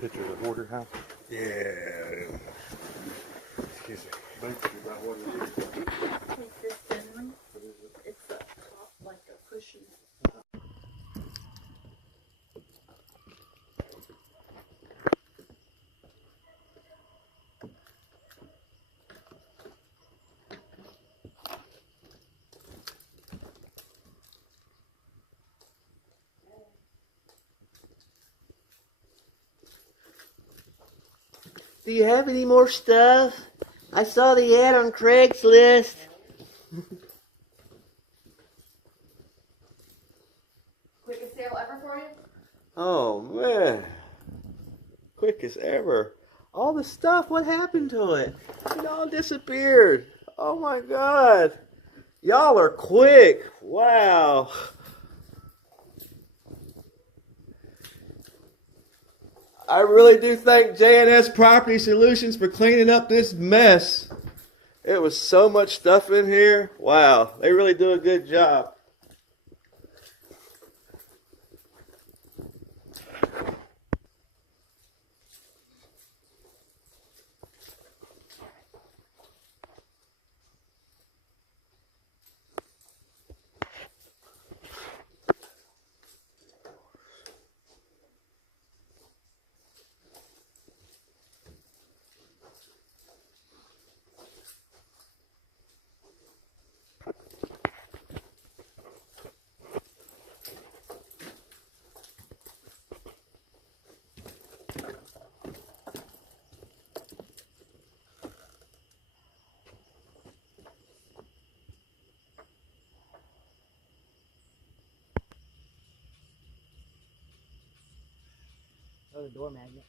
Picture of the hoarder house. Yeah. Excuse me. Basically about what it is. Take this thinly. It's a top like a cushion. Do you have any more stuff? I saw the ad on Craigslist. Quickest sale ever for you? Oh, man. Quick as ever. All the stuff, what happened to it? It all disappeared. Oh, my God. Y'all are quick. Wow. I really do thank J&S Property Solutions for cleaning up this mess. It was so much stuff in here. Wow, they really do a good job. Oh, the door magnet.